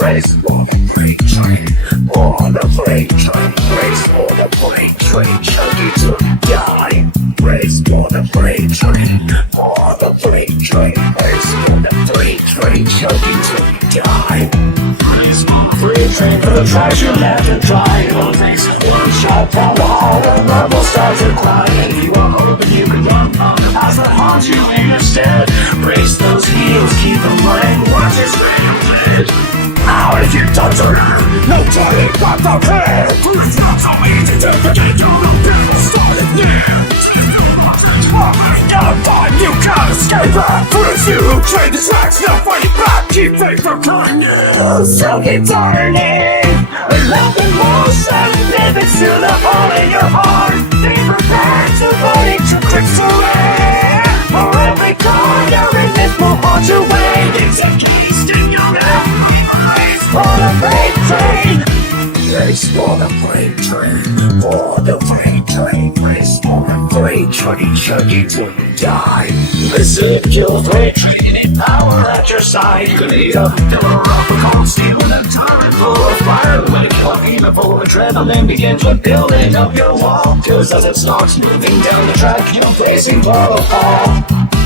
Race for the freight train, for the freight train. Race for the freight train, chugging till you die. Race for the freight train, for the freight train. Race for the freight train, chugging till you die. Race for the freight train, for the tracks you left to dry. It takes one shot down the hall and levels start to climb. And you are hoping you can run on the paths that haunt you instead. Brace those heels, keep them running, watch your straight. Now if you don't turn around, no turning back the head. It's not so easy to forget your own people started now. No time you can't escape that. First you trade the tracks, now fighting back. Keep faith for kindness. So keep turning, with love and motion. Limits to the hole in your heart. Be prepared to fight to quick surrender. For every corner in this will haunt your way. It's encased in your head. For the freight train. Race for the freight train, for the freight train. Race for the freight train, chugging till you die. Listen, kill the freight train in power at your side. Gonna need a filler up a cold steel and a turret full of fire. When it's walking full of adrenaline begins with building up your wall. Just as it starts moving down the track, you're facing for a fall.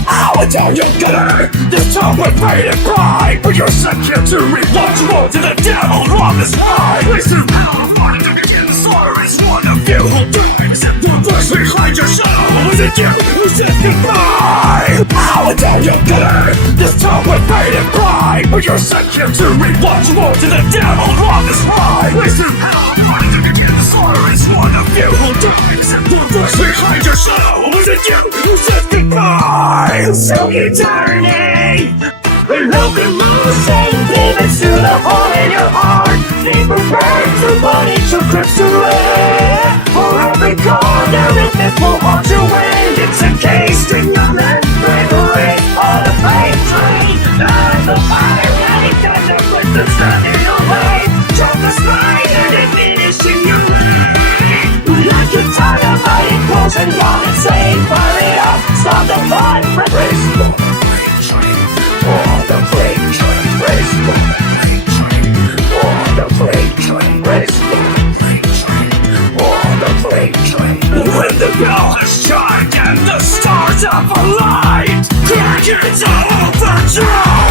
How down you get this time with fate and pride. But you're sent here to reap what you owe to the devil on this high. Wasting power, wanting to begin the sorrow is one of you who dies. And the voice behind your shadow is it you who says goodbye. How down you get this time with fate and pride. But you're sent here to reap what you owe to the devil on this high. Wasting power, wanting to begin the sorrow is one of you who dies. And the voice behind your shadow is it you who says goodbye. So keep turning, with love and losing. Limits to the hole in your heart. Be prepared to body your grips to it. For every corner in this will haunt your way. It's encased in the bravery on the freight train. And the fire ready to the footsteps standing away. Drop the slide and diminishing your lane. Like you're tired of fighting close and gone insane. Fire it up, stop the fun. Race for the freight train, for the freight train. Race for the freight train, for the freight train. Race for the freight train, for the freight train. When the bell has chimed and the stars have aligned, crack it overdrive.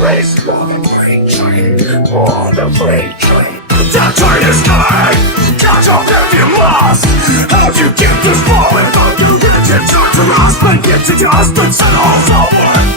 Race for the freight train, for the freight train. That train is coming! Catch up if you lost! How'd you get this far without your engine time to rust? But get to dust and settle forward!